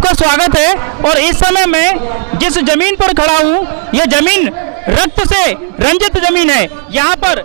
आपका स्वागत है। और इस समय मैं जिस जमीन पर खड़ा हूँ, यह जमीन रक्त से रंजित जमीन है। यहाँ पर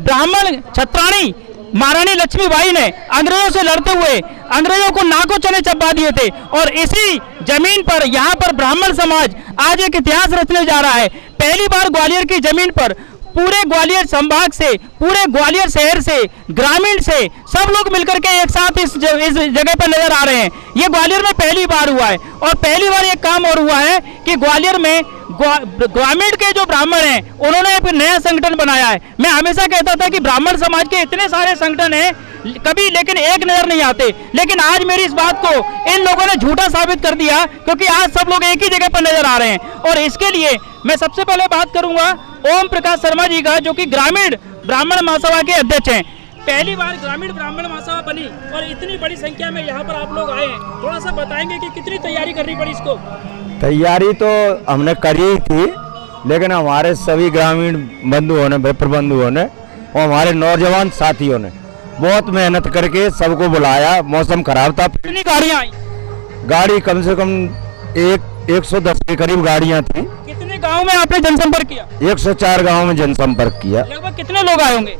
ब्राह्मण छत्राणी महारानी लक्ष्मीबाई ने अंग्रेजों से लड़ते हुए अंग्रेजों को नाकों चने चबा दिए थे। और इसी जमीन पर यहाँ पर ब्राह्मण समाज आज एक इतिहास रचने जा रहा है। पहली बार ग्वालियर की जमीन पर पूरे ग्वालियर संभाग से, पूरे ग्वालियर शहर से, ग्रामीण से सब लोग मिलकर के एक साथ इस जगह पर नजर आ रहे हैं। ये ग्वालियर में पहली बार हुआ है। और पहली बार एक काम और हुआ है कि ग्वालियर में ग्रामीण के जो ब्राह्मण हैं उन्होंने एक नया संगठन बनाया है। मैं हमेशा कहता था कि ब्राह्मण समाज के इतने सारे संगठन हैं कभी, लेकिन एक नजर नहीं आते। लेकिन आज मेरी इस बात को इन लोगों ने झूठा साबित कर दिया, क्योंकि आज सब लोग एक ही जगह पर नजर आ रहे हैं। और इसके लिए मैं सबसे पहले बात करूंगा ओम प्रकाश शर्मा जी का, जो कि ग्रामीण ब्राह्मण महासभा के अध्यक्ष हैं। पहली बार ग्रामीण ब्राह्मण महासभा बनी और इतनी बड़ी संख्या में यहाँ पर आप लोग आए हैं। थोड़ा सा बताएंगे कि कितनी तैयारी करनी पड़ी इसको? तैयारी तो हमने करी थी, लेकिन हमारे सभी ग्रामीण बंधुओं ने, विप्र बंधुओं ने और हमारे नौजवान साथियों ने बहुत मेहनत करके सबको बुलाया। मौसम खराब था। कितनी गाड़ियाँ आई? गाड़ी कम से कम 110 के करीब गाड़ियाँ थी। कितने गाँव में आपने जनसंपर्क किया? 104 गाँव में जनसंपर्क किया। लगभग कितने लोग आए होंगे?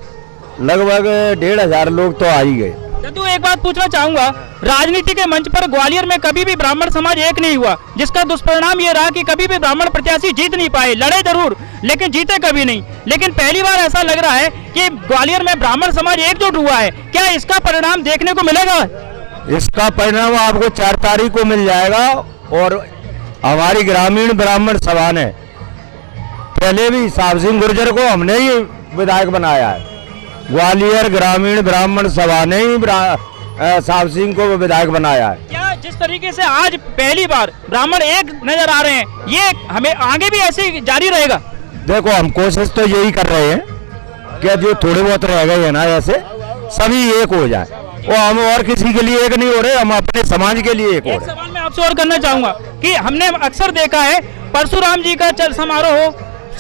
लगभग 1500 लोग तो आ ही गए। जद्दू, एक बात पूछना चाहूंगा, राजनीति के मंच पर ग्वालियर में कभी भी ब्राह्मण समाज एक नहीं हुआ, जिसका दुष्परिणाम ये रहा कि कभी भी ब्राह्मण प्रत्याशी जीत नहीं पाए। लड़े जरूर लेकिन जीते कभी नहीं। लेकिन पहली बार ऐसा लग रहा है कि ग्वालियर में ब्राह्मण समाज एकजुट हुआ है। क्या इसका परिणाम देखने को मिलेगा? इसका परिणाम आपको 4 तारीख को मिल जाएगा। और हमारी ग्रामीण ब्राह्मण सभा ने पहले भी साहब सिंह गुर्जर को हमने ही विधायक बनाया है। ग्वालियर ग्रामीण ब्राह्मण सभा ने ही साहब सिंह को विधायक बनाया है। क्या जिस तरीके से आज पहली बार ब्राह्मण एक नजर आ रहे हैं, ये हमें आगे भी ऐसे ही जारी रहेगा? देखो, हम कोशिश तो यही कर रहे हैं कि जो थोड़े बहुत रह गए हैं ना, ऐसे सभी एक हो जाए। वो हम और किसी के लिए एक नहीं हो रहे, हम अपने समाज के लिए एक हो रहे हैं। सवाल मैं आपसे और करना चाहूंगा कि हमने अक्सर देखा है परशुराम जी का समारोह हो,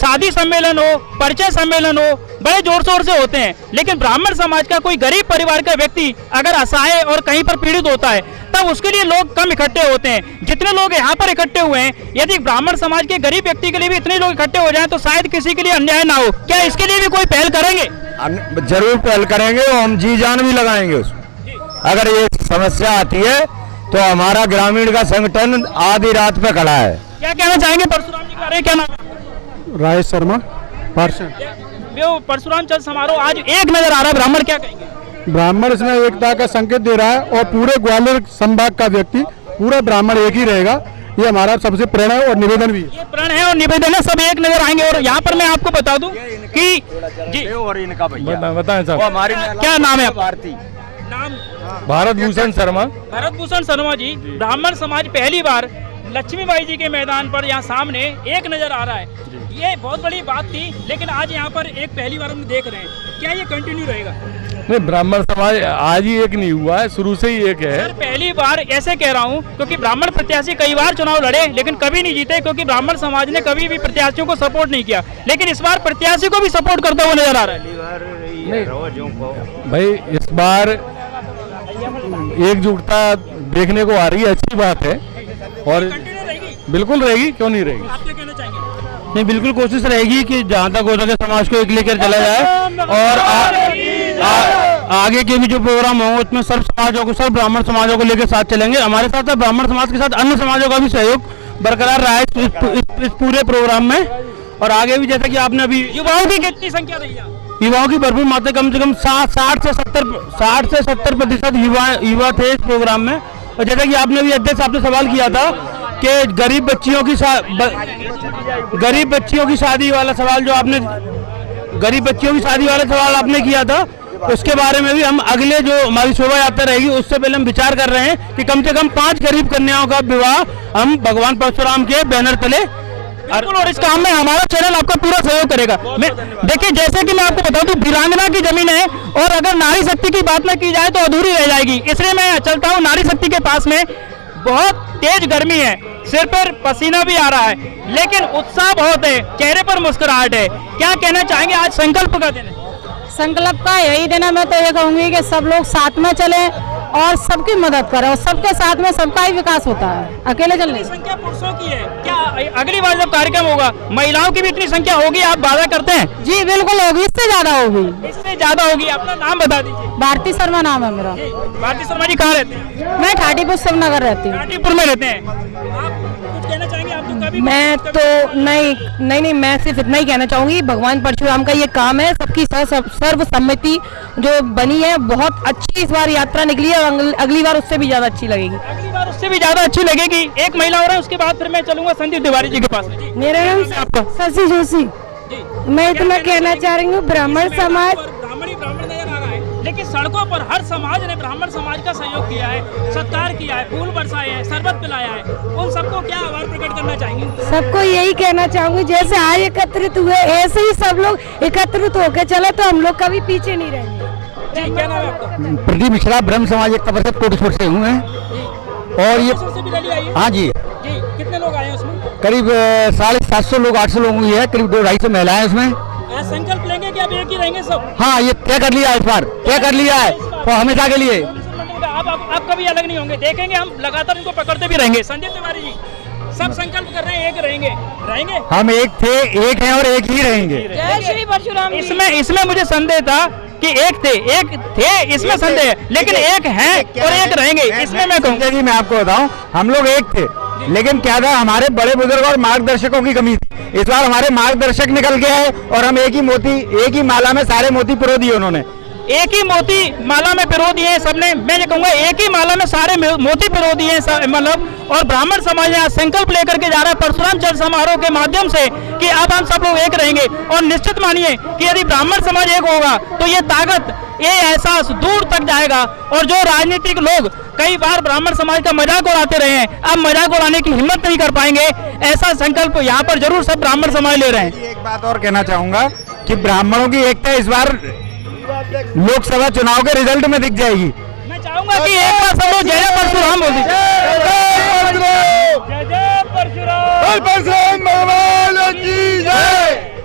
शादी सम्मेलन हो, परिचय सम्मेलन हो, बड़े जोर शोर से होते हैं। लेकिन ब्राह्मण समाज का कोई गरीब परिवार का व्यक्ति अगर असहाय और कहीं पर पीड़ित होता है, तब उसके लिए लोग कम इकट्ठे होते हैं। जितने लोग यहाँ पर इकट्ठे हुए हैं, यदि ब्राह्मण समाज के गरीब व्यक्ति के लिए भी इतने लोग इकट्ठे हो जाएं, तो शायद किसी के लिए अन्याय ना हो। क्या इसके लिए भी कोई पहल करेंगे? जरूर पहल करेंगे और हम जी जान भी लगाएंगे उसमें। अगर ये समस्या आती है तो हमारा ग्रामीण का संगठन आधी रात पे खड़ा है। क्या कहना चाहेंगे परशुराम जी का? क्या नाम? राजेश शर्मा, पार्षद। परशुराम चंद्र समारोह आज एक नजर आ रहा है, ब्राह्मण क्या कहेंगे? ब्राह्मण इसमें एकता का संकेत दे रहा है और पूरे ग्वालियर संभाग का व्यक्ति, पूरा ब्राह्मण एक ही रहेगा। ये हमारा सबसे प्रण है और निवेदन भी है। ये प्रण है और निवेदन है, सब एक नजर आएंगे। और यहाँ पर मैं आपको बता दूं कि जी, और इनका भैया बताएं साहब, हमारी क्या नाम है? भारती। नाम भारत भूषण शर्मा। भारत भूषण शर्मा जी, ब्राह्मण समाज पहली बार लक्ष्मीबाई जी के मैदान पर यहाँ सामने एक नजर आ रहा है। ये बहुत बड़ी बात थी, लेकिन आज यहाँ पर एक पहली बार हम देख रहे हैं। क्या ये कंटिन्यू रहेगा? नहीं, ब्राह्मण समाज आज ही एक नहीं हुआ है, शुरू से ही एक है। सर, पहली बार ऐसे कह रहा हूँ क्योंकि ब्राह्मण प्रत्याशी कई बार चुनाव लड़े लेकिन कभी नहीं जीते, क्योंकि ब्राह्मण समाज ने कभी भी प्रत्याशियों को सपोर्ट नहीं किया। लेकिन इस बार प्रत्याशी को भी सपोर्ट करता हुआ नजर आ रहा है। भाई, इस बार एकजुटता देखने को आ रही है, अच्छी बात है। और बिल्कुल रहेगी, क्यों नहीं रहेगी? आप क्या कहना चाहेंगे? नहीं, बिल्कुल कोशिश रहेगी कि जहाँ तक हो सके समाज को एक लेकर चला जाए। और आगे के भी जो प्रोग्राम होंगे उसमें सर्व समाजों को, सर्व ब्राह्मण समाजों को लेकर साथ चलेंगे। हमारे साथ ब्राह्मण समाज के साथ अन्य समाजों का भी सहयोग बरकरार रहा है इस पूरे प्रोग्राम में। और आगे भी, जैसा कि आपने अभी, युवाओं की कितनी संख्या रही है? युवाओं की भरपूर मात्रा, कम से कम 60 से 70% युवा थे इस प्रोग्राम में। और जैसा कि आपने भी अध्यक्ष आपने सवाल किया था कि गरीब बच्चियों की शादी वाला सवाल जो आपने, गरीब बच्चियों की शादी वाला सवाल आपने किया था, उसके बारे में भी हम अगले जो हमारी शोभा यात्रा रहेगी उससे पहले हम विचार कर रहे हैं कि कम से कम 5 गरीब कन्याओं का विवाह हम भगवान परशुराम के बैनर तले। और इस काम में हमारा चैनल आपका पूरा सहयोग करेगा। देखिए, जैसे कि मैं आपको बता दूं, वीरांगना की जमीन है और अगर नारी शक्ति की बात न की जाए तो अधूरी रह जाएगी। इसलिए मैं चलता हूं नारी शक्ति के पास में। बहुत तेज गर्मी है, सिर पर पसीना भी आ रहा है, लेकिन उत्साह बहुत है, चेहरे पर मुस्कुराहट है। क्या कहना चाहेंगे? आज संकल्प का दिन है। संकल्प का यही दिन है। मैं तो ये कहूंगी कि सब लोग साथ में चलें और सबकी मदद करे और सबके साथ में सबका ही विकास होता है, अकेले चल नहीं। संख्या पुरुषों की है क्या? अगली बार जब कार्यक्रम होगा महिलाओं की भी इतनी संख्या होगी, आप वादा करते हैं? जी बिल्कुल होगी, इससे ज्यादा होगी। इससे ज्यादा होगी। अपना नाम बता दीजिए। भारती शर्मा नाम है मेरा। भारती शर्मा जी कहाँ रहते हैं? मैं ठाटीपुर शिवनगर रहती हूँ। ठाटीपुर में रहते हैं। आप कुछ कहना चाहेंगे? आप तो कभी मैं तो नहीं, मैं सिर्फ इतना ही कहना चाहूंगी, भगवान परशुराम का ये काम है, सबकी सर्वसम्मति जो बनी है बहुत अच्छी इस बार यात्रा निकली है और अगली बार उससे भी ज्यादा अच्छी लगेगी। अगली बार उससे भी ज्यादा अच्छी लगेगी। एक महिला हो रहा है, उसके बाद फिर मैं चलूंगा संदीप तिवारी जी के पास में। मेरा नाम शशि जोशी। मैं इतना कहना चाह रही हूँ, ब्राह्मण समाज ब्राह्मण नजर आ रहा है, लेकिन सड़कों पर हर समाज ने ब्राह्मण समाज का सहयोग किया है, सत्कार किया है, फूल बरसाए हैं, शरबत पिलाया है। उन सबको क्या आभार प्रकट करना चाहेंगे? सबको यही कहना चाहूंगी, जैसे आज एकत्रित हुए ऐसे ही सब लोग एकत्रित होकर चले तो हम लोग कभी पीछे नहीं रहेंगे। क्या नाम है आपका? प्रदीप मिश्रा, ब्रह्म समाज एकता परिषद कोटेश्वर से हूँ मैं। और ये से भी रैली आई है? हाँ जी, कितने लोग आए हैं उसमें? करीब 750 लोग 800 लोग हुई है, करीब 200-250 महिलाएं उसमें। संकल्प लेंगे कि अब एक ही रहेंगे सब? हाँ, ये तय कर लिया है, इस बार तय कर लिया है तो हमेशा के लिए। आप कभी अलग नहीं होंगे, देखेंगे हम लगातार इनको पकड़ते भी रहेंगे। संजय तिवारी जी सब संकल्प कर रहे हैं, एक रहेंगे। हम एक थे, एक हैं और एक ही रहेंगे। जय श्री परशुराम। इसमें मुझे संदेह था कि एक थे इसमें संदेह है, लेकिन एक है और एक रहेंगे, इसमें मैं कहूँगा। जी मैं आपको बताऊं, हम लोग एक थे, लेकिन क्या था, हमारे बड़े बुजुर्ग और मार्गदर्शकों की कमी थी। इस बार हमारे मार्गदर्शक निकल गया है और हम एक ही माला में सारे मोती पिरो दिए उन्होंने। एक ही मोती माला में पिरो दिए हैं सबने। मैं ये कहूंगा एक ही माला में सारे मोती पिरो दिए हैं मतलब। और ब्राह्मण समाज यहाँ संकल्प लेकर के जा रहा है परशुराम जल समारोह के माध्यम से कि अब हम सब लोग एक रहेंगे। और निश्चित मानिए कि यदि ब्राह्मण समाज एक होगा तो ये ताकत, ये एहसास दूर तक जाएगा। और जो राजनीतिक लोग कई बार ब्राह्मण समाज का मजाक उड़ाते रहे हैं, अब मजाक उड़ाने की हिम्मत नहीं कर पाएंगे। ऐसा संकल्प यहाँ पर जरूर सब ब्राह्मण समाज ले रहे हैं। एक बात और कहना चाहूंगा कि ब्राह्मणों की एकता इस बार लोकसभा चुनाव के रिजल्ट में दिख जाएगी। मैं चाहूंगा कि एक बार सब लोग जय जय परशुराम बोल दीजिए।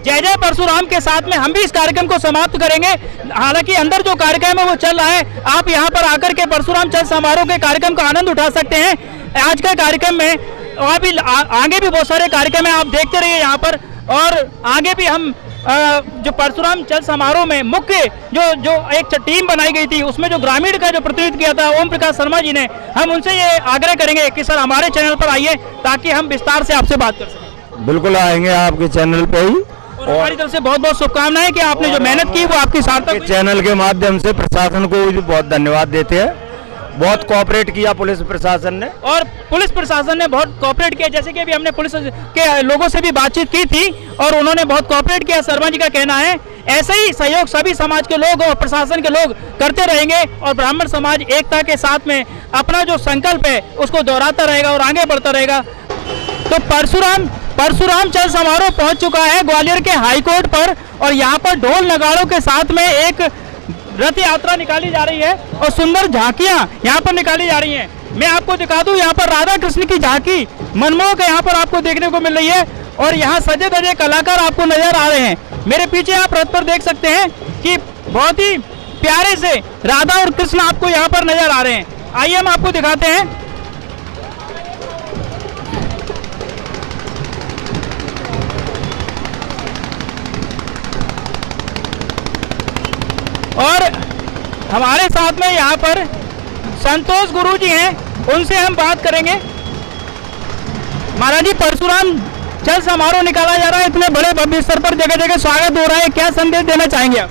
जय जय परशुराम के साथ में हम भी इस कार्यक्रम को समाप्त करेंगे। हालांकि अंदर जो कार्यक्रम है वो चल रहा है, आप यहाँ पर आकर के परशुराम चल समारोह के कार्यक्रम का आनंद उठा सकते हैं। आज के कार्यक्रम में और भी आगे भी बहुत सारे कार्यक्रम है, आप देखते रहिए यहाँ पर। और आगे भी हम जो परशुराम चल समारोह में मुख्य जो एक टीम बनाई गई थी, उसमें जो ग्रामीण का जो प्रतिनिधित्व किया था ओम प्रकाश शर्मा जी ने, हम उनसे ये आग्रह करेंगे कि सर हमारे चैनल पर आइए ताकि हम विस्तार से आपसे बात कर सकें। बिल्कुल आएंगे आपके चैनल पे ही। और हमारी तरफ से बहुत बहुत शुभकामनाएं कि आपने जो मेहनत की वो आपकी सार्थक हुई। चैनल के माध्यम से प्रशासन को भी बहुत धन्यवाद देते हैं, बहुत कोऑपरेट किया पुलिस प्रशासन ने। और पुलिस प्रशासन ने बहुत कोऑपरेट किया, जैसे कि अभी हमने पुलिस के लोगों से भी बातचीत की थी और उन्होंने बहुत कोऑपरेट किया। शर्मा जी का कहना है ऐसे ही सहयोग सभी समाज के लोग और प्रशासन के लोग करते रहेंगे और ब्राह्मण समाज एकता के साथ में अपना जो संकल्प है उसको दोहराता रहेगा और आगे बढ़ता रहेगा। तो परशुराम चल समारोह पहुंच चुका है ग्वालियर के हाईकोर्ट पर और यहाँ पर ढोल नगाड़ों के साथ में एक रथ यात्रा निकाली जा रही है और सुंदर झांकियां यहाँ पर निकाली जा रही हैं। मैं आपको दिखा दूं, यहाँ पर राधा कृष्ण की झांकी मनमोहक यहाँ पर आपको देखने को मिल रही है और यहाँ सजे धजे कलाकार आपको नजर आ रहे हैं। मेरे पीछे आप रथ पर देख सकते हैं कि बहुत ही प्यारे से राधा और कृष्ण आपको यहाँ पर नजर आ रहे हैं। आइए हम आपको दिखाते हैं। और हमारे साथ में यहाँ पर संतोष गुरु जी हैं, उनसे हम बात करेंगे। महाराज जी, परशुराम चल समारोह निकाला जा रहा है, इतने बड़े भव्य स्तर पर जगह जगह स्वागत हो रहा है, क्या संदेश देना चाहेंगे आप?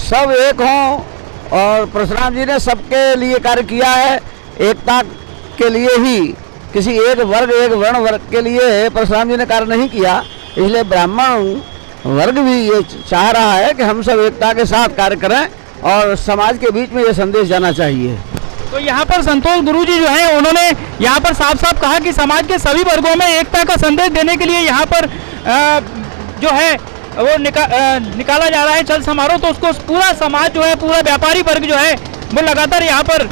सब एक हों और परशुराम जी ने सबके लिए कार्य किया है, एकता के लिए ही, किसी एक वर्ग एक वर्ण वर्ग के लिए परशुराम जी ने कार्य नहीं किया। इसलिए ब्राह्मण वर्ग भी ये चाह रहा है कि हम सब एकता के साथ कार्य करें और समाज के बीच में ये संदेश जाना चाहिए। तो यहाँ पर संतोष गुरु जी जो हैं उन्होंने यहाँ पर साफ साफ कहा कि समाज के सभी वर्गों में एकता का संदेश देने के लिए यहाँ पर जो है वो निकाला जा रहा है चल समारोह। तो उसको पूरा समाज जो है, पूरा व्यापारी वर्ग जो है वो लगातार यहाँ पर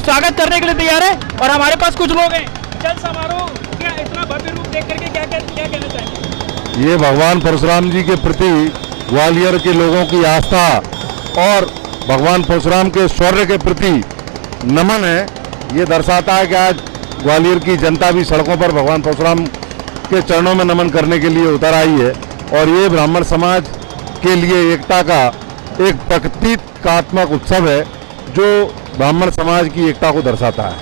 स्वागत करने के लिए तैयार है। और हमारे पास कुछ लोग हैं। चल समारोह क्या इतना भव्य रूप देख करके क्या कहना चाहेंगे? ये भगवान परशुराम जी के प्रति ग्वालियर के लोगों की आस्था और भगवान परशुराम के शौर्य के प्रति नमन है, ये दर्शाता है कि आज ग्वालियर की जनता भी सड़कों पर भगवान परशुराम के चरणों में नमन करने के लिए उतर आई है। और ये ब्राह्मण समाज के लिए एकता का एक प्रतीकात्मक उत्सव है जो ब्राह्मण समाज की एकता को दर्शाता है।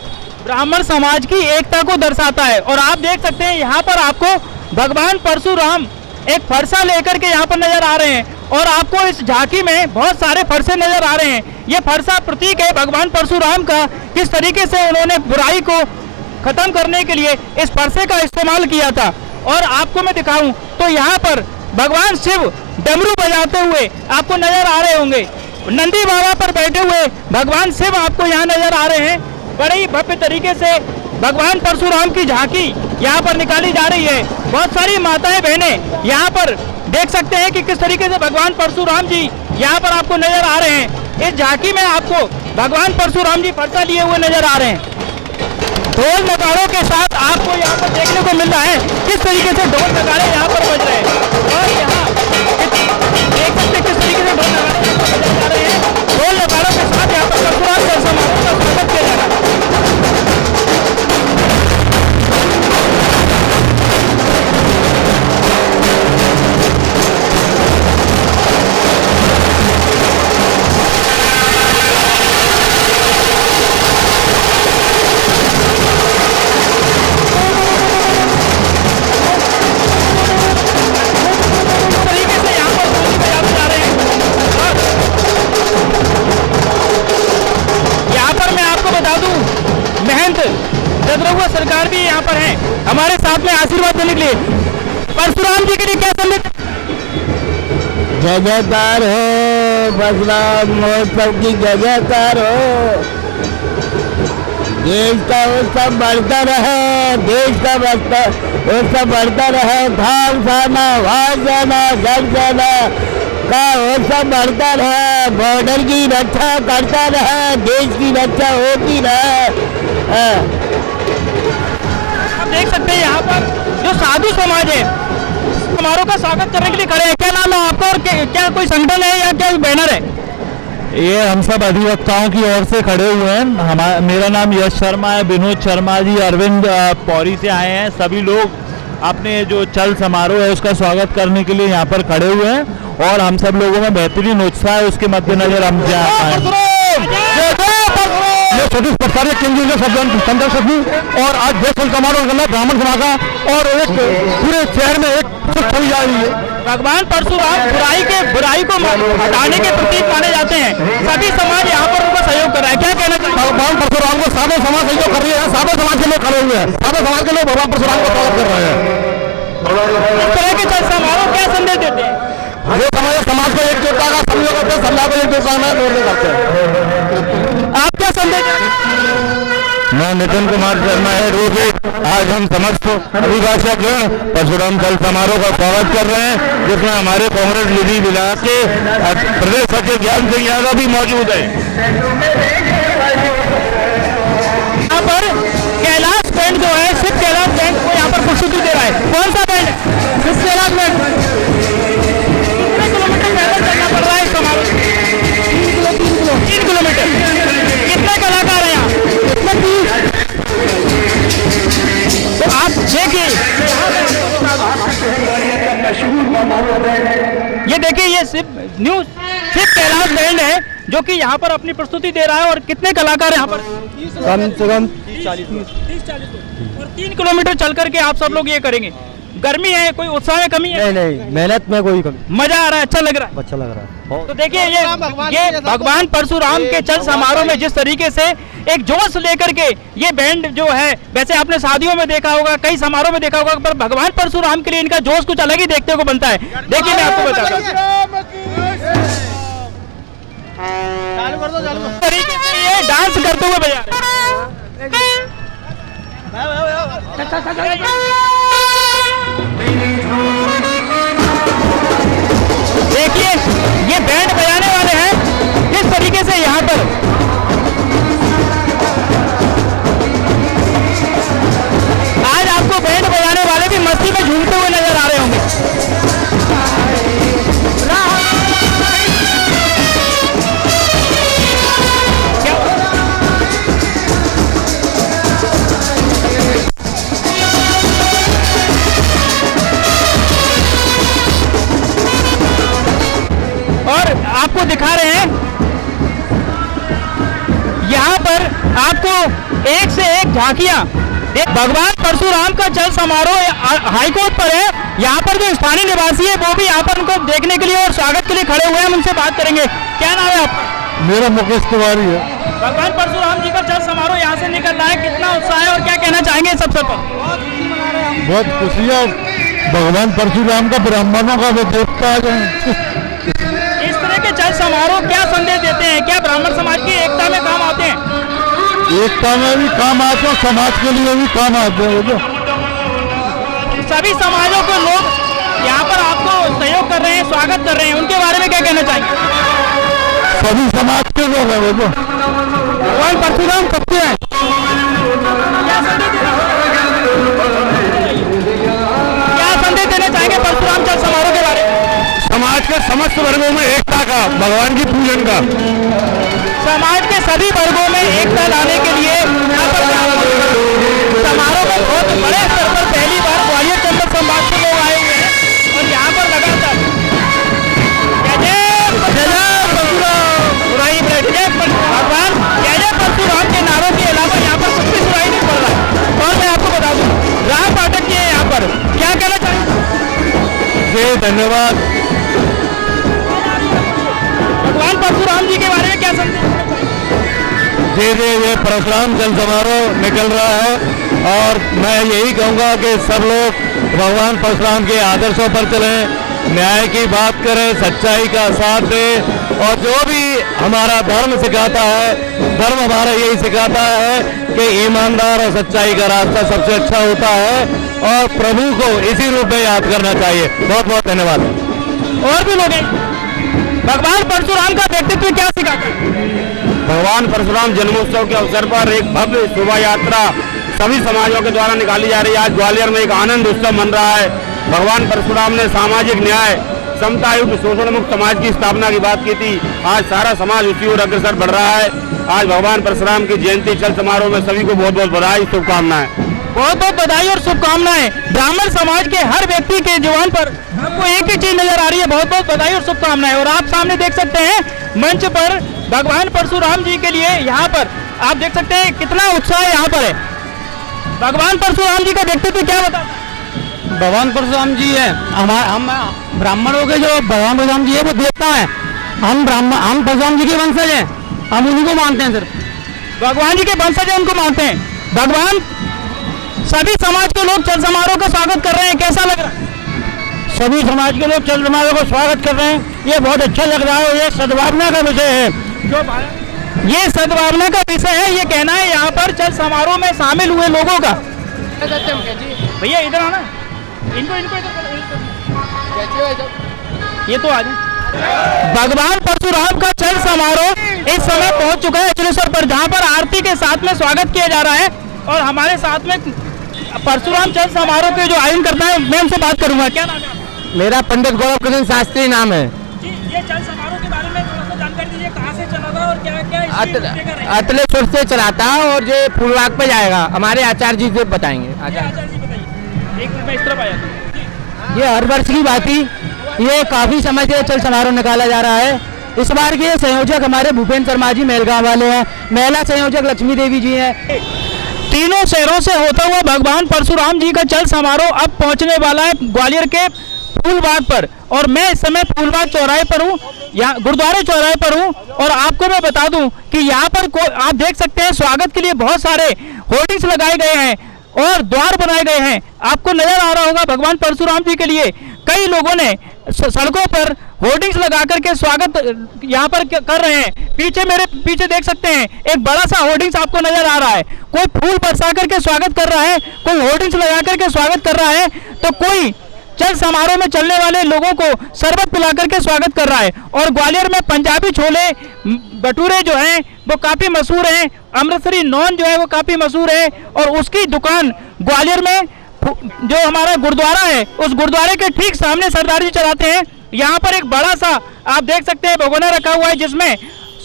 ब्राह्मण समाज की एकता को दर्शाता है। और आप देख सकते हैं यहाँ पर आपको भगवान परशुराम एक फरसा लेकर के यहाँ पर नजर आ रहे हैं और आपको इस झांकी में बहुत सारे फरसे नजर आ रहे हैं। ये फरसा प्रतीक है भगवान परशुराम का, किस तरीके से उन्होंने बुराई को खत्म करने के लिए इस फरसे का इस्तेमाल किया था। और आपको मैं दिखाऊं तो यहाँ पर भगवान शिव डमरू बजाते हुए आपको नजर आ रहे होंगे। नंदी बाबा पर बैठे हुए भगवान शिव आपको यहाँ नजर आ रहे हैं। बड़े ही भव्य तरीके से भगवान परशुराम की झांकी यहाँ पर निकाली जा रही है। बहुत सारी माताएं बहनें यहाँ पर देख सकते हैं कि किस तरीके से भगवान परशुराम जी यहाँ पर आपको नजर आ रहे हैं। इस झांकी में आपको भगवान परशुराम जी फरसा लिए हुए नजर आ रहे हैं। ढोल नगाड़ों के साथ आपको यहाँ पर देखने को मिल रहा है किस तरीके से ढोल नगाड़े यहाँ पर बज रहे हैं। और यहाँ देख सकते हैं किस तरीके से ढोल नगाड़े बजाए जा रहे हैं। ढोल नगाड़ों के साथ यहाँ पर परशुराम जल समारोह का स्वागत किया जा रहा है। जगरुआ सरकार भी यहाँ पर है हमारे साथ में आशीर्वाद देने के लिए। परशुराम जी के लिए क्या संदेश? जय जयकार हो, परशुराम महोत्सव की जय जयकार हो। देश का उत्सव बढ़ता रहे, देश का उत्सव बढ़ता रहे। धाम सेना, वायु सेना, जल सेना का उत्सव बढ़ता रहे। बॉर्डर की रक्षा करता रहे, देश की रक्षा होती रहे। देख सकते हैं यहाँ पर जो साधु समाज है समारोह का स्वागत करने के लिए खड़े हैं। क्या नाम है आपका और क्या कोई संगठन है या क्या बैनर है? ये हम सब अधिवक्ताओं की ओर से खड़े हुए हैं। मेरा नाम यश शर्मा है, विनोद शर्मा जी अरविंद पौरी से आए हैं। सभी लोग अपने जो चल समारोह है उसका स्वागत करने के लिए यहाँ पर खड़े हुए हैं और हम सब लोगों में बेहतरीन उत्साह है, उसके मद्देनजर हम छोटी पटसारी केंद्रीय संदर्भ सभी और आज देश समारोह ब्राह्मण समाज का और एक पूरे शहर में एक सुख छवि जा रही है। भगवान परशुराम बुराई को हटाने के प्रतीक माने जाते हैं। सभी समाज यहाँ पर उनका सहयोग कर रहा है। क्या कहना चाहिए? भगवान परशुराम को साधु समाज सहयोग कर रही है। साधु समाज के लोग खड़े हुए हैं, साधु समाज के लोग भगवान परशुराम को स्वागत कर रहे हैं। इस तरह के चल समारोह क्या संदेश देते हैं? ये समाज को एकजुटता का संयोग करते हैं, सलाह को एकजुटता में जोड़ने करते हैं। आप क्या संदेश? मैं नितिन कुमार शर्मा है रोहित। आज हम समस्त अभिभाषक परशुराम चल समारोह का स्वागत कर रहे हैं जिसमें हमारे कांग्रेस निधि विधायक के प्रदेश सचिव ज्ञान सिंह यादव भी मौजूद है। यहाँ पर कैलाश बैंड जो है शिव कैलाश बैंड को यहाँ पर प्रस्तुति दे रहा है। कौन सा बैंड? शिव कैलाश बैंड। कितने किलोमीटर पैदल चलना पड़ रहा है इस समारोह? 3 किलोमीटर। कितने कलाकार हैं यहाँ? तो आप देखिए ये देखिए ये शिव कैलाश बैंड है जो कि यहाँ पर अपनी प्रस्तुति दे रहा है। और कितने कलाकार यहाँ पर? कम से कम 30-40 और 3 किलोमीटर चल करके आप सब लोग ये करेंगे। गर्मी है, कोई उत्साह में कमी है? नहीं, मेहनत में कोई कमी। मजा आ रहा है, अच्छा लग रहा है। अच्छा लग रहा है। तो देखिए ये भगवान परशुराम के चल समारोह में जिस तरीके से एक जोश लेकर के ये बैंड जो है, वैसे आपने शादियों में देखा होगा, कई समारोह में देखा होगा, पर भगवान परशुराम के लिए इनका जोश कुछ अलग ही देखने को बनता है। देखिए मैं आपको बताता हूँ तरीके से ये डांस करते हुए बजा रहे हैं। देखिए ये बैंड बजाने वाले हैं किस तरीके से यहाँ पर आज आपको बैंड बजाने वाले भी मस्ती में झूमते हुए नजर आ रहे होंगे। दिखा रहे हैं। यहाँ पर आपको एक से एक झांकियां, भगवान परशुराम का चल समारोह हाईकोर्ट पर है। यहाँ पर जो स्थानीय निवासी है वो भी यहाँ पर उनको देखने के लिए और स्वागत के लिए खड़े हुए हैं। हम उनसे बात करेंगे। क्या नाम है आपका? मेरा मुकेश तिवारी है। भगवान परशुराम जी का चल समारोह यहाँ से निकल रहा है, कितना उत्साह है और क्या कहना चाहेंगे इस अवसर पर? बहुत खुशी है, भगवान परशुराम का ब्राह्मणों का वो देवता है। इस तरह के चल समारोह क्या संदेश देते हैं? क्या ब्राह्मण समाज की एकता में काम आते हैं? एकता में भी काम आते हैं, समाज के लिए भी काम आते हैं। जो सभी समाजों के लोग यहाँ पर आपको सहयोग कर रहे हैं, स्वागत कर रहे हैं, उनके बारे में क्या कहना चाहेंगे? सभी समाज के लोग हैं वो जो भगवान परशुराम सबके हैं। क्या संदेश देना चाहेंगे परशुराम चल समारोह के बारे में? समाज के समस्त वर्गों में एकता का, भगवान की पूजन का। समाज के सभी वर्गों में एकता लाने के लिए यहाँ पर समारोह में बहुत बड़े स्तर पर पहली बार ग्वालियर चंबल संभाग के लोग आए हुए हैं और यहाँ पर लगातार भगवान जय जय परशुराम के नारों के अलावा यहाँ पर कुछ भी सुनाई नहीं पड़ रहा है। और मैं आपको बता दूं, राम पाठक जी है यहाँ पर, क्या कहना चाहेंगे? जी धन्यवाद। भगवान परशुराम जी के बारे में क्या संदेश? जी ये परशुराम जल समारोह निकल रहा है और मैं यही कहूँगा कि सब लोग भगवान परशुराम के आदर्शों पर चलें, न्याय की बात करें, सच्चाई का साथ दें और जो भी हमारा धर्म सिखाता है, धर्म हमारा यही सिखाता है कि ईमानदार और सच्चाई का रास्ता सबसे अच्छा होता है और प्रभु को इसी रूप में याद करना चाहिए। बहुत बहुत धन्यवाद। और भी लोग हैं। भगवान परशुराम का व्यक्तित्व क्या सिखाता है? भगवान परशुराम जन्मोत्सव के अवसर पर एक भव्य शोभा यात्रा सभी समाजों के द्वारा निकाली जा रही है। आज ग्वालियर में एक आनंद उत्सव मन रहा है। भगवान परशुराम ने सामाजिक न्याय, समता युक्त शोषण मुक्त समाज की स्थापना की बात की थी। आज सारा समाज उसी ओर अग्रसर बढ़ रहा है। आज भगवान परशुराम की जयंती चल समारोह में सभी को बहुत बहुत बधाई, शुभकामनाएं। बहुत बहुत बधाई और शुभकामनाएं। ब्राह्मण समाज के हर व्यक्ति के जुबान पर आपको एक ही चीज नजर आ रही है, बहुत बहुत बधाई और शुभकामनाएं। और आप सामने देख सकते हैं मंच पर भगवान परशुराम जी के लिए यहाँ पर आप देख सकते हैं कितना उत्साह यहाँ पर है। भगवान परशुराम जी का व्यक्तित्व क्या बताता है? भगवान परशुराम जी है हम ब्राह्मणों के, जो भगवान परशुराम जी है वो देवता है। हम परशुराम जी के वंशज हैं, हम उन्हीं को मानते हैं। सर भगवान जी के वंशज उनको मानते हैं। भगवान सभी समाज के लोग चल समारोह का स्वागत कर रहे हैं, कैसा लग रहा है? सभी समाज के लोग चल समारोह को स्वागत कर रहे हैं, ये बहुत अच्छा लग रहा है। ये सद्भावना का विषय है, ये सद्भावना का विषय है, ये कहना है यहाँ पर चल समारोह में शामिल हुए लोगों का। भैया इधर आना, इनको ये तो आ जाए। भगवान परशुराम का चल समारोह इस समय पहुंच चुका है अचलेश्वर पर, जहां पर आरती के साथ में स्वागत किया जा रहा है। और हमारे साथ में परशुराम चल समारोह के जो आयोजन करता है, मैं उनसे बात करूंगा। क्या नाम है? मेरा पंडित गौरव कृष्ण शास्त्री नाम है। जी, ये चल समारोह के बारे में थोड़ा सा जानकारी दीजिए, कहाँ से चला था और क्या क्या अतलेश्वर से चलाता है और ये फूलबाग पे जाएगा। हमारे आचार्य जी से बताएंगे। आचार्य जी बताइए, एक मिनट में इस तरफ आया। ये हर वर्ष की बात ही, ये काफी समय से चल समारोह निकाला जा रहा है। इस बार के संयोजक हमारे भूपेंद्र शर्मा जी मेलगांव वाले हैं, महिला संयोजक लक्ष्मी देवी जी हैं। तीनों शहरों से होता हुआ भगवान परशुराम जी का चल समारोह अब पहुंचने वाला है ग्वालियर के फूलबाग पर। और मैं इस समय फूलबाग चौराहे पर हूँ, यहाँ गुरुद्वारे चौराहे पर हूँ। और आपको मैं बता दूं कि यहाँ पर आप देख सकते हैं स्वागत के लिए बहुत सारे होर्डिंग्स लगाए गए हैं और द्वार बनाए गए हैं। आपको नजर आ रहा होगा भगवान परशुराम जी के लिए कई लोगों ने सड़कों पर होर्डिंग्स लगा करके स्वागत यहाँ पर कर रहे हैं। पीछे मेरे पीछे देख सकते हैं एक बड़ा सा होर्डिंग्स आपको नजर आ रहा है। कोई फूल बरसा करके स्वागत कर रहा है, कोई होर्डिंग्स लगा करके स्वागत कर रहा है, तो कोई चल समारोह में चलने वाले लोगों को शरबत पिला करके स्वागत कर रहा है। और ग्वालियर में पंजाबी छोले भटूरे जो हैं वो काफ़ी मशहूर हैं, अमृतसरी नॉन जो है वो काफ़ी मशहूर है। और उसकी दुकान ग्वालियर में जो हमारा गुरुद्वारा है, उस गुरुद्वारे के ठीक सामने सरदार जी चलाते हैं। यहाँ पर एक बड़ा सा आप देख सकते हैं भगोना रखा हुआ है जिसमें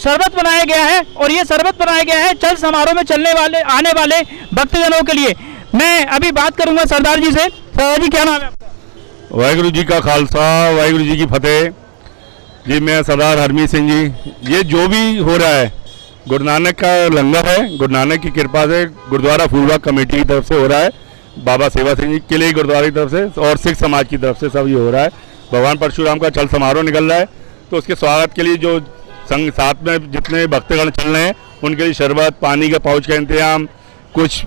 शरबत बनाया गया है। और ये शरबत बनाया गया है चल समारोह में चलने वाले आने वाले भक्तजनों के लिए। मैं अभी बात करूंगा सरदार जी से। सरदार जी क्या नाम है आपका? वाहिगुरु जी का खालसा, वाहिगुरु जी की फतेह। जी मैं सरदार हरमीत सिंह जी। ये जो भी हो रहा है गुरु नानक का लंगर है, गुरु नानक की कृपा से गुरुद्वारा फूलबाग कमेटी की तरफ से हो रहा है, बाबा सेवा सिंह जी किले गुरुद्वारे की तरफ से और सिख समाज की तरफ से सब ये हो रहा है। भगवान परशुराम का चल समारोह निकल रहा है, तो उसके स्वागत के लिए जो संग साथ में जितने भक्तगण चल रहे हैं उनके लिए शरबत पानी के पाउच का इंतजाम, कुछ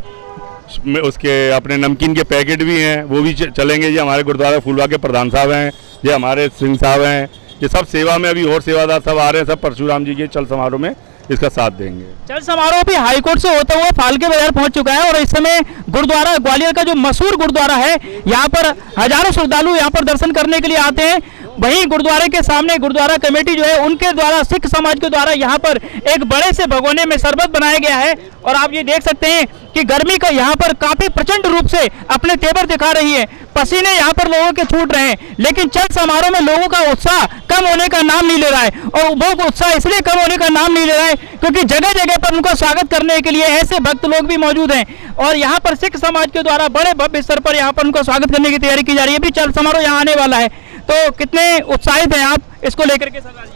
उसके अपने नमकीन के पैकेट भी हैं वो भी चलेंगे। ये हमारे गुरुद्वारा फूलबाग के प्रधान साहब हैं, ये हमारे सिंह साहब हैं, ये सब सेवा में अभी और सेवादार सब आ रहे हैं, सब परशुराम जी के चल समारोह में इसका साथ देंगे। चल समारोह भी हाईकोर्ट से होता हुआ फालके बाजार पहुंच चुका है और इस समय गुरुद्वारा ग्वालियर का जो मशहूर गुरुद्वारा है यहाँ पर हजारों श्रद्धालु यहाँ पर दर्शन करने के लिए आते हैं। वहीं गुरुद्वारे के सामने गुरुद्वारा कमेटी जो है उनके द्वारा सिख समाज के द्वारा यहाँ पर एक बड़े से भगोने में शरबत बनाया गया है और आप ये देख सकते हैं कि गर्मी का यहाँ पर काफी प्रचंड रूप से अपने तेवर दिखा रही है, पसीने यहाँ पर लोगों के छूट रहे हैं, लेकिन चल समारोह में लोगों का उत्साह कम होने का नाम नहीं ले रहा है। और वो उत्साह इसलिए कम होने का नाम नहीं ले रहा है क्योंकि जगह जगह पर उनका स्वागत करने के लिए ऐसे भक्त लोग भी मौजूद हैं और यहाँ पर सिख समाज के द्वारा बड़े भव्य स्तर पर यहाँ पर उनका स्वागत करने की तैयारी की जा रही है। अभी चल समारोह यहाँ आने वाला है, तो कितने उत्साहित हैं आप इसको लेकर के सरदार जी?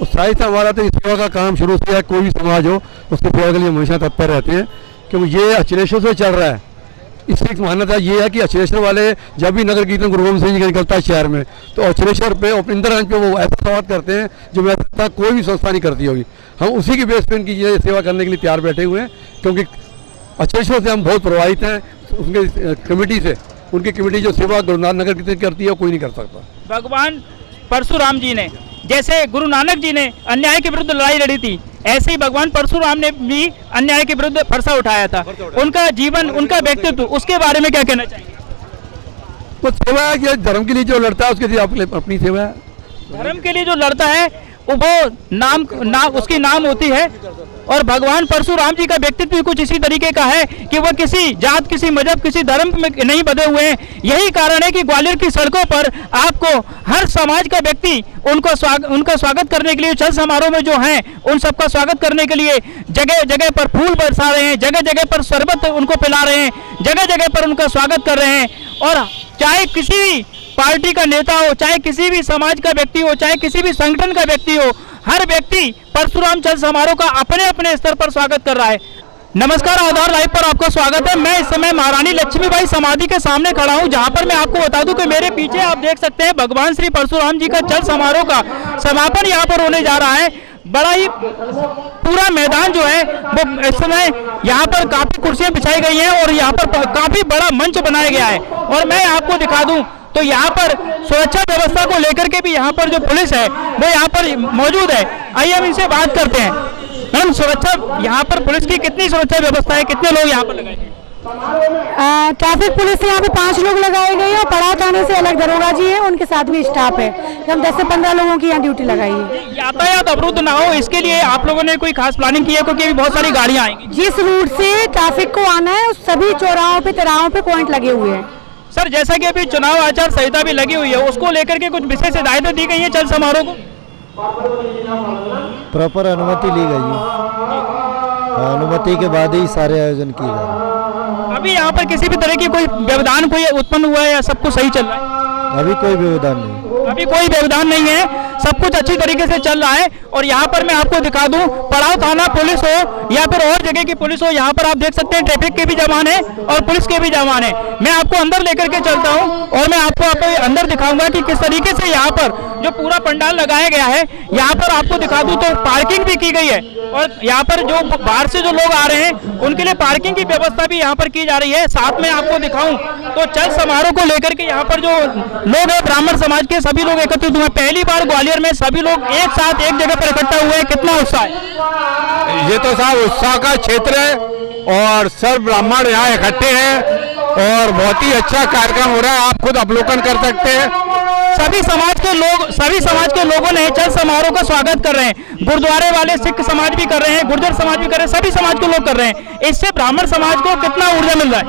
उत्साहित हमारा तो इस सेवा का काम शुरू से है, कोई भी समाज हो उसकी सेवा के लिए हमेशा तत्पर रहते हैं, क्योंकि ये अचलेश्वर से चल रहा है। इसकी मान्यता ये है कि अचलेश्वर वाले जब भी नगर कीर्तन गुरु गोविंद सिंह जी का निकलता है शहर में तो अचलेश्वर पे और इंद्रगंज पे वो ऐसा स्वागत करते हैं जो मैं लगता कोई भी संस्था नहीं करती होगी। हम उसी की बेस पे इनकी ये सेवा करने के लिए तैयार बैठे हुए हैं, क्योंकि अचलेश्वर से हम बहुत प्रभावित हैं, उनके कमेटी से। उनकी कमेटी जो सेवा गुरु नानक नगर कीर्तन करती है वो कोई नहीं कर सकता। भगवान परशुराम जी ने जैसे गुरु नानक जी ने अन्याय के विरुद्ध लड़ाई लड़ी थी, ऐसे ही भगवान परशुराम ने भी अन्याय के विरुद्ध फरसा उठाया था। उनका जीवन, उनका व्यक्तित्व, उसके बारे में क्या कहना चाहिए? तो सेवा है कि धर्म के लिए जो लड़ता है उसके लिए अपनी सेवा है। धर्म के लिए जो लड़ता है वो उसकी नाम होती है। और भगवान परशुराम जी का व्यक्तित्व भी कुछ इसी तरीके का है कि वह किसी जात, किसी मजहब, किसी धर्म में नहीं बंधे हुए हैं। यही कारण है कि ग्वालियर की सड़कों पर आपको हर समाज का व्यक्ति उनका स्वागत करने के लिए चल समारोह में जो हैं उन सबका स्वागत करने के लिए जगह जगह पर फूल बरसा रहे हैं, जगह जगह पर शरबत उनको पिला रहे हैं, जगह जगह पर उनका स्वागत कर रहे हैं। और चाहे किसी भी पार्टी का नेता हो, चाहे किसी भी समाज का व्यक्ति हो, चाहे किसी भी संगठन का व्यक्ति हो, हर व्यक्ति परशुराम चल समारोह का अपने अपने स्तर पर स्वागत कर रहा है। नमस्कार, आधार लाइव पर आपका स्वागत है। मैं इस समय महारानी लक्ष्मीबाई समाधि के सामने खड़ा हूं, जहां पर मैं आपको बता दूं कि मेरे पीछे आप देख सकते हैं भगवान श्री परशुराम जी का चल समारोह का समापन यहां पर होने जा रहा है। बड़ा ही पूरा मैदान जो है वो इस समय यहाँ पर काफी कुर्सियां बिछाई गई हैं और यहाँ पर काफी बड़ा मंच बनाया गया है। और मैं आपको दिखा दूं तो यहाँ पर सुरक्षा व्यवस्था को लेकर के भी यहाँ पर जो पुलिस है वो यहाँ पर मौजूद है। आइए हम इनसे बात करते हैं। मैडम, सुरक्षा यहाँ पर पुलिस की कितनी सुरक्षा व्यवस्था है, कितने लोग यहाँ पर लगाए गए? ट्रैफिक पुलिस से यहाँ पे 5 लोग लगाए गए हैं। पड़ाव थाने से अलग दरोगा जी है, उनके साथ भी स्टाफ है। हम 10 से 15 लोगों की यहाँ ड्यूटी लगाई है। यातायात अवरुद्ध ना हो इसके लिए आप लोगों ने कोई खास प्लानिंग की है? क्योंकि अभी बहुत सारी गाड़ियाँ आएंगी। जिस रूट से ट्रैफिक को आना है उस सभी चौराहों पे, तिराहों पे पॉइंट लगे हुए हैं। सर, जैसा कि अभी चुनाव आचार संहिता भी लगी हुई है, उसको लेकर के कुछ विशेष हिदायतें दी गई हैं चल समारोह को? प्रॉपर अनुमति ली गई है, अनुमति के बाद ही सारे आयोजन किए जा रहे हैं। अभी यहाँ पर किसी भी तरह की कोई व्यवधान कोई उत्पन्न हुआ है या सब कुछ सही चल रहा है? अभी कोई व्यवधान नहीं, अभी कोई व्यवधान नहीं है, सब कुछ अच्छी तरीके से चल रहा है। और यहाँ पर मैं आपको दिखा दूं, पड़ाव थाना पुलिस हो या फिर और जगह की पुलिस हो, यहाँ पर आप देख सकते हैं ट्रैफिक के भी जवान है और पुलिस के भी जवान है। मैं आपको अंदर लेकर के चलता हूँ और मैं आपको अंदर दिखाऊंगा कि किस तरीके से यहाँ पर जो पूरा पंडाल लगाया गया है, यहाँ पर आपको दिखा दूं तो पार्किंग भी की गई है। और यहाँ पर जो बाहर से जो लोग आ रहे हैं उनके लिए पार्किंग की व्यवस्था भी यहाँ पर की जा रही है। साथ में आपको दिखाऊं तो चल समारोह को लेकर के यहाँ पर जो लोग हैं ब्राह्मण समाज के सभी लोग एकत्रित हुए। पहली बार ग्वालियर में सभी लोग एक साथ एक जगह पर इकट्ठा हुए हैं। कितना उत्साह है? ये तो साहब उत्साह का क्षेत्र है और सब ब्राह्मण यहाँ इकट्ठे हैं और बहुत ही अच्छा कार्यक्रम हो रहा है। आप खुद अवलोकन कर सकते हैं। सभी समाज के लोगों ने चल समारोह का स्वागत कर रहे हैं। गुरुद्वारे वाले सिख समाज भी कर रहे हैं, गुर्जर समाज भी कर रहे हैं, सभी समाज के लोग कर रहे हैं। इससे ब्राह्मण समाज को कितना ऊर्जा मिल रहा है?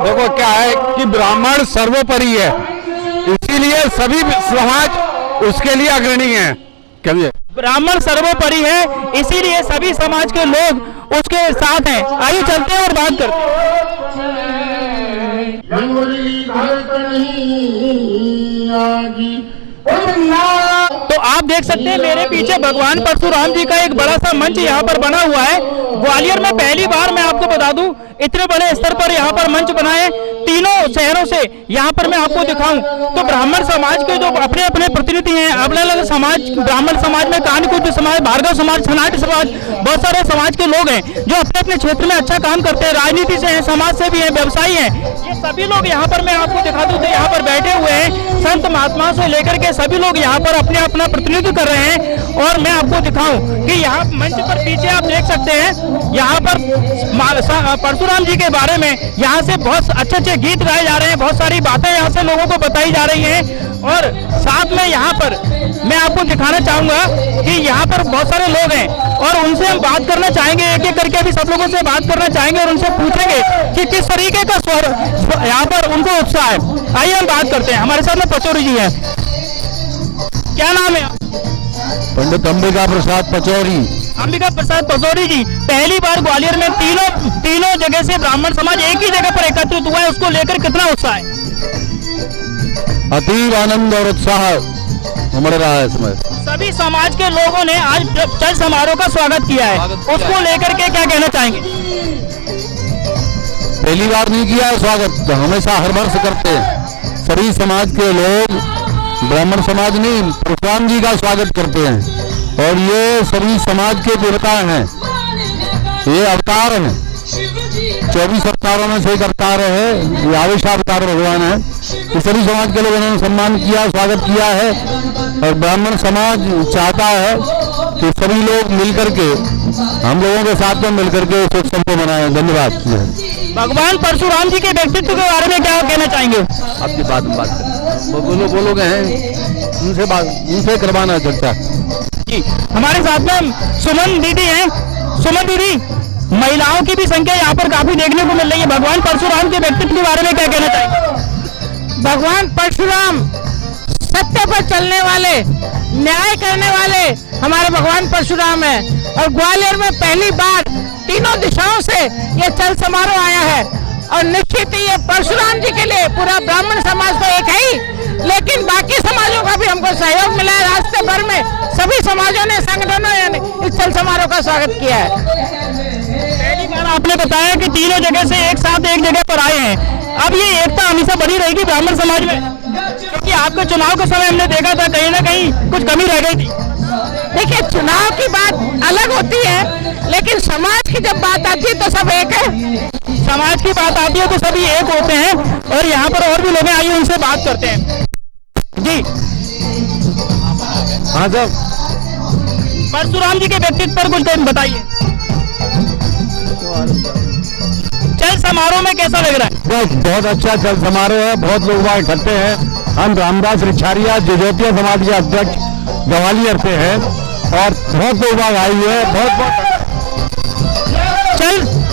देखो क्या है कि ब्राह्मण सर्वोपरि है, इसीलिए सभी समाज उसके लिए अग्रणी हैं। कहिए, ब्राह्मण सर्वोपरि है, इसीलिए सभी समाज के लोग उसके साथ हैं। आइए चलते हैं और बात करते हैं। तो आप देख सकते हैं मेरे पीछे भगवान परशुराम जी का एक बड़ा सा मंच यहाँ पर बना हुआ है। ग्वालियर में पहली बार मैं आपको बता दूं इतने बड़े स्तर पर यहाँ पर मंच बनाए तीनों शहरों से यहाँ पर मैं आपको दिखाऊं तो ब्राह्मण समाज के जो अपने अपने प्रतिनिधि हैं, अलग अलग समाज, ब्राह्मण समाज में कानकुज समाज, भार्गव समाज, छनाट समाज, बहुत सारे समाज के लोग हैं जो अपने अपने क्षेत्र में अच्छा काम करते हैं, राजनीति से हैं, समाज से भी हैं, व्यवसायी हैं। ये सभी लोग यहाँ पर मैं आपको दिखा दूं तो यहाँ पर बैठे हुए हैं, संत महात्माओं से लेकर के सभी लोग यहाँ पर अपने अपना प्रतिनिधित्व कर रहे हैं। और मैं आपको दिखाऊं कि यहाँ मंच पर पीछे आप देख सकते हैं यहाँ पर परशुराम जी के बारे में यहाँ से बहुत अच्छे अच्छे गीत गाए जा रहे हैं, बहुत सारी बातें यहाँ से लोगों को बताई जा रही हैं। और साथ में यहाँ पर मैं आपको दिखाना चाहूंगा कि यहाँ पर बहुत सारे लोग हैं और उनसे हम बात करना चाहेंगे, एक एक करके अभी सब लोगों से बात करना चाहेंगे और उनसे पूछेंगे कि किस तरीके का स्वर यहाँ पर उनको उत्साह है। आइए हम बात करते हैं। हमारे साथ में पचौरी जी है। क्या नाम है? पंडित अंबिका प्रसाद पचौरी। अंबिका प्रसाद पचौरी जी, पहली बार ग्वालियर में तीनों जगह से ब्राह्मण समाज एक ही जगह पर एकत्रित हुआ है, उसको लेकर कितना उत्साह है? अतीब आनंद और उत्साह उमड़ रहा है इसमें। सभी समाज के लोगों ने आज चल समारोह का स्वागत किया है, उसको लेकर के क्या कहना चाहेंगे? पहली बार नहीं किया है स्वागत, तो हमेशा हर वर्ष करते हैं। सभी समाज के लोग, ब्राह्मण समाज नहीं, परशुराम जी का स्वागत करते हैं। और ये सभी समाज के देवता हैं, ये अवतार हैं, 24 अवतारों में से एक अवतार है, ये आवेशावतार भगवान है। ये सभी समाज के लोगों ने सम्मान किया, स्वागत किया है। और ब्राह्मण समाज चाहता है कि सभी लोग मिलकर के, हम लोगों के साथ में मिलकर के इस उत्सव को मनाएं। धन्यवाद। भगवान परशुराम जी के व्यक्तित्व के बारे में क्या कहना चाहेंगे? आपकी बात में बात करें, वो बोलोगे हैं, उनसे करवाना है चर्चा जी। हमारे साथ में सुमन दीदी हैं। सुमन दीदी, महिलाओं की भी संख्या यहाँ पर काफी देखने को मिल रही है, भगवान परशुराम के व्यक्तित्व के बारे में क्या कहना चाहेंगे? भगवान परशुराम सत्य पर चलने वाले, न्याय करने वाले हमारे भगवान परशुराम है। और ग्वालियर में पहली बार तीनों दिशाओं से ये चल समारोह आया है और निश्चित ही ये परशुराम जी के लिए पूरा ब्राह्मण समाज तो एक है ही, लेकिन बाकी समाजों का भी हमको सहयोग मिला है। रास्ते भर में सभी समाजों ने, संगठनों ने इस चल समारोह का स्वागत किया है। पहली बार आपने बताया कि तीनों जगह से एक साथ एक जगह पर आए हैं, अब ये एकता हमेशा बनी रहेगी ब्राह्मण समाज में? क्योंकि आपके चुनाव के समय हमने देखा था कहीं ना कहीं कुछ कमी रह गई थी। देखिए, चुनाव की बात अलग होती है, लेकिन समाज की जब बात आती है तो सब एक है। समाज की बात आती है तो सभी एक होते हैं। और यहाँ पर और भी लोग हैं, आइए उनसे बात करते हैं। जी हाँ सर, परशुराम जी के व्यक्तित्व पर कुछ बताइए। चल समारोह में कैसा लग रहा है? बहुत अच्छा चल समारोह है, बहुत लोग वहाँ इकट्ठे हैं। हम रामदास रिछारिया जजोतिया समाज के अध्यक्ष ग्वालियर से हैं और बहुत लोग वहाँ आए हुए हैं। बहुत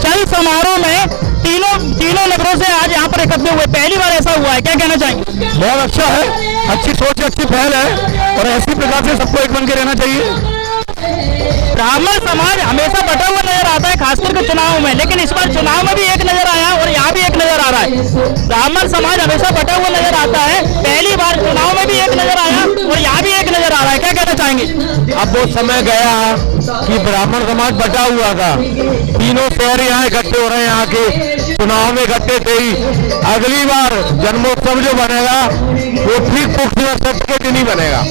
चल समारोह में तीनों नगरों से आज यहाँ पर एकत्र हुए, पहली बार ऐसा हुआ है, क्या कहना चाहेंगे? बहुत अच्छा है, अच्छी सोच, अच्छी पहल है और ऐसी प्रकार से सबको एक बन के रहना चाहिए। ब्राह्मण समाज हमेशा बटा हुआ नजर आता है, खासकर के चुनाव में, लेकिन इस बार चुनाव में भी एक नजर आया और यहाँ भी एक नजर आ रहा है। ब्राह्मण समाज हमेशा बटा हुआ नजर आता है, पहली बार चुनाव में भी एक नजर आया और यहाँ भी एक नजर आ रहा है, क्या कहना चाहेंगे? अब वो समय गया कि ब्राह्मण समाज बटा हुआ था, तीनों शहर यहाँ इकट्ठे हो रहे हैं, यहाँ के चुनाव में इकट्ठे थे ही। अगली बार जन्मोत्सव जो बनेगा वो ठीक पुख्त के दिन ही बनेगा,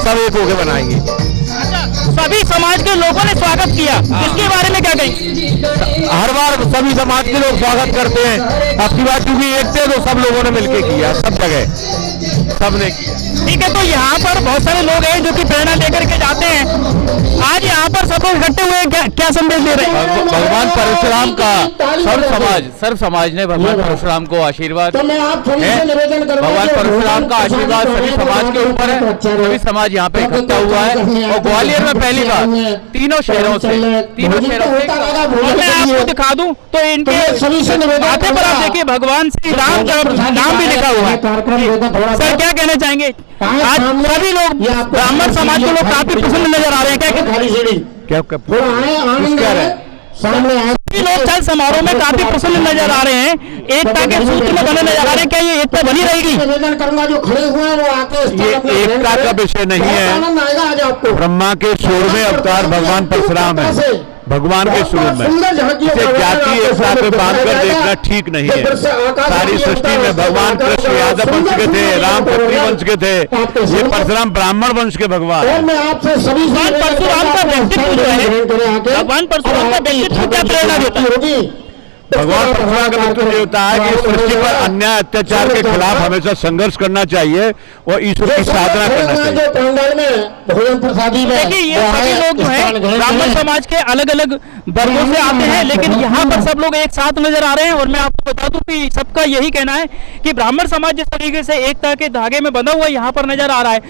सब एक होके बनाएंगे। सभी समाज के लोगों ने स्वागत किया, इसके बारे में क्या कहेंगे? हर बार सभी समाज के लोग स्वागत करते हैं, आपकी बात क्योंकि एक थे तो सब लोगों ने मिलके किया, सब जगह सबने किया। ठीक है, तो यहाँ पर बहुत सारे लोग हैं जो कि प्रेरणा लेकर के जाते हैं। आज यहाँ पर सब लोग इकट्ठे हुए क्या संदेश दे रहे हैं? भगवान परशुराम का सर्व समाज ने भगवान परशुराम को आशीर्वाद है। भगवान परशुराम का आशीर्वाद सभी समाज के ऊपर है, सभी समाज यहाँ पे इकट्ठा हुआ है। और ग्वालियर में पहली बार तीनों शहरों से मैं आपको दिखा दूं तो इनके माथे पर आप देखिए भगवान श्री राम का नाम भी लिखा हुआ है। सर क्या कहना चाहेंगे? आज सभी लोग ब्राह्मण समाज के लोग काफी प्रसन्न नजर आ रहे हैं, क्या सभी लोग चल समारोह में काफी प्रसन्न नजर आ रहे हैं, एकता के सूत्र में बने नजर आ रहे हैं। क्या ये एकता बनी रहेगी? निवेदन करूंगा जो खड़े हुए हैं वो आके ये एकता का विषय नहीं है। ब्रह्मा के 16वें अवतार भगवान परशुराम है, भगवान के स्वरूप में इसे जाति एकता पे बांधकर देखना ठीक नहीं है। सारी सृष्टि में भगवान कृष्ण यादव वंश के थे, राम क्षत्रिय वंश के थे, ये परशुराम ब्राह्मण वंश के भगवान है। भगवान परशुराम का व्यक्तित्व जो है, भगवान परशुराम का व्यक्तित्व क्या प्रेरणा देता है? भगवान परशुराम का मतलब ये होता है कि सृष्टि पर अन्याय अत्याचार के खिलाफ हमेशा संघर्ष करना चाहिए और ईश्वर की साधना करना चाहिए। देखिए ये सभी लोग जो है ब्राह्मण समाज के अलग अलग वर्गों से आते हैं, लेकिन यहाँ पर सब लोग एक साथ नजर आ रहे हैं। और मैं आपको बता दूं कि सबका यही कहना है कि ब्राह्मण समाज जिस तरीके से एकता के धागे में बंधा हुआ यहाँ पर नजर आ रहा है।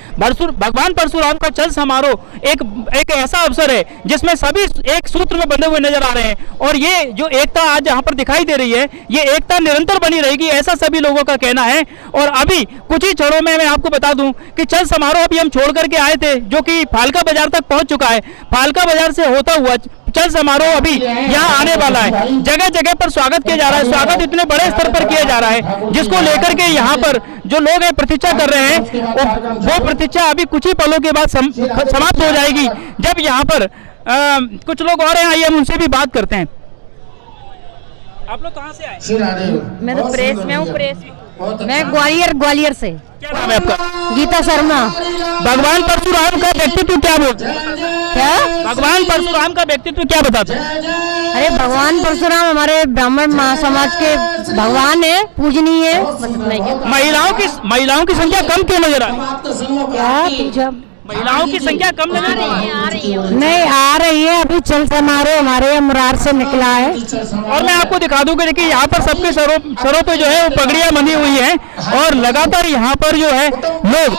भगवान परशुराम का चल समारोह एक ऐसा अवसर है जिसमें सभी एक सूत्र में बंधे हुए नजर आ रहे हैं। और ये जो एकता आज यहाँ पर दिखाई दे रही है, ये एकता निरंतर बनी रहेगी, ऐसा सभी लोगों का कहना है। और अभी कुछ ही क्षणों में मैं आपको बता दूं कि चल समारोह अभी हम छोड़ करके आए थे, जो कि फालका बाजार तक पहुंच चुका है। फालका बाजार से होता हुआ चल समारोह अभी यहाँ आने वाला है। जगह जगह पर स्वागत किया जा रहा है। स्वागत इतने बड़े स्तर पर किया जा रहा है जिसको लेकर के यहाँ पर जो लोग हैं प्रतीक्षा कर रहे हैं, वो प्रतीक्षा अभी कुछ ही पलों के बाद समाप्त हो जाएगी, जब यहाँ पर कुछ लोग और हैं। आइए हम उनसे भी बात करते हैं। आप लोग कहाँ से आए? मैं तो प्रेस में हूँ। मैं ग्वालियर से। क्या नाम है आपका? गीता शर्मा। भगवान परशुराम का व्यक्तित्व क्या बोलते हैं? क्या? भगवान परशुराम का व्यक्तित्व क्या बताते हैं? अरे भगवान परशुराम हमारे ब्राह्मण समाज के भगवान है, पूजनीय है। महिलाओं की संख्या कम क्यों नजर आ रही है? महिलाओं की संख्या कम नजर आ रही है? नहीं आ रही है। अभी चल समारोह हमारे अमरार से निकला है। और मैं आपको दिखा दूं कि देखिए यहाँ पर सबके सरों पे जो है वो पगड़ियां बंधी हुई हैं और लगातार यहाँ पर जो है लोग।